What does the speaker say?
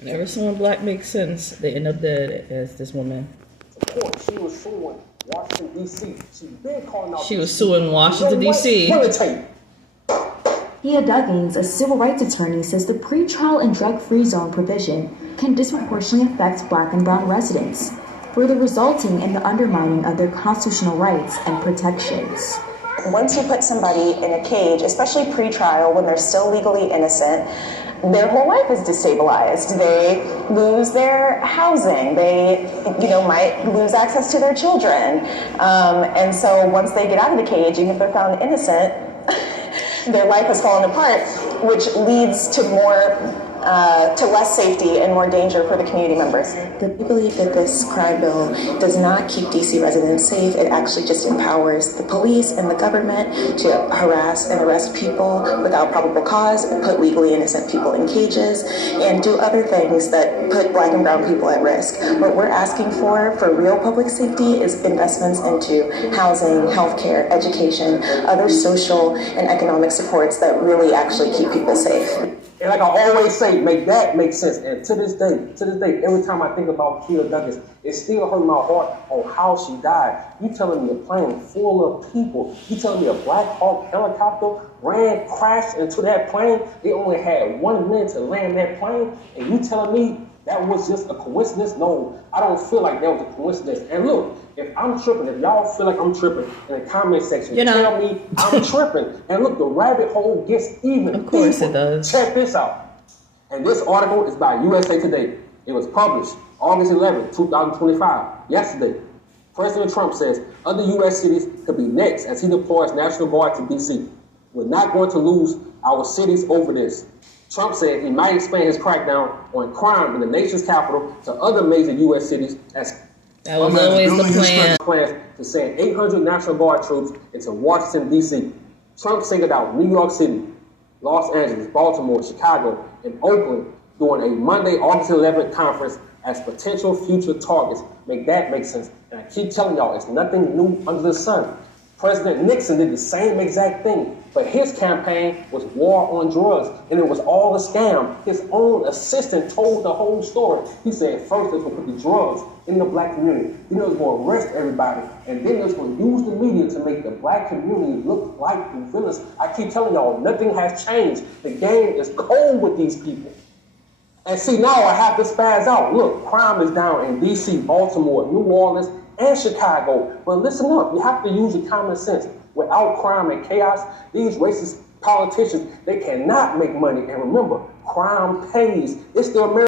Whenever someone black makes sense, they end up dead, as this woman. Of course, she was suing Washington, D.C. She was suing Washington, D.C. Kia Duggins, a civil rights attorney, says the pretrial and drug-free zone provision can disproportionately affect black and brown residents, further resulting in the undermining of their constitutional rights and protections. Once you put somebody in a cage, especially pre-trial when they're still legally innocent, their whole life is destabilized. They lose their housing. They, might lose access to their children. And so once they get out of the cage, even if they're found innocent, their life has fallen apart, which leads to to less safety and more danger for the community members. We believe that this crime bill does not keep DC residents safe. It actually just empowers the police and the government to harass and arrest people without probable cause, and put legally innocent people in cages, and do other things that put black and brown people at risk. What we're asking for real public safety is investments into housing, healthcare, education, other social and economic supports that really actually keep people safe. And like I always say, make that make sense. And to this day, every time I think about Kia Duggins, it still hurt my heart on how she died. You telling me a plane full of people, you telling me a Black Hawk helicopter crashed into that plane, they only had 1 minute to land that plane, and you telling me that was just a coincidence? No, I don't feel like that was a coincidence. And look, if I'm tripping, if y'all feel like I'm tripping, in the comment section, tell me I'm tripping. And look, the rabbit hole gets even. Of course it does. Check this out. And this article is by USA Today. It was published August 11, 2025, yesterday. President Trump says other U.S. cities could be next as he deploys National Guard to D.C. We're not going to lose our cities over this. Trump said he might expand his crackdown on crime in the nation's capital to other major U.S. cities as that was always the plan. Plans to send 800 National Guard troops into Washington, D.C. Trump singled out New York City, Los Angeles, Baltimore, Chicago, and Oakland during a Monday, August 11th conference as potential future targets. Make that make sense. And I keep telling y'all, it's nothing new under the sun. President Nixon did the same exact thing, but his campaign was war on drugs, and it was all a scam. His own assistant told the whole story. He said first they was going to put the drugs in the black community, then they was going to arrest everybody, and then they was going to use the media to make the black community look like the villains. I keep telling y'all, nothing has changed. The game is cold with these people. And see, now I have to spaz out. Look, crime is down in D.C., Baltimore, New Orleans, and Chicago. But listen up, you have to use your common sense. Without crime and chaos, these racist politicians, they cannot make money. And remember, crime pays. It's the American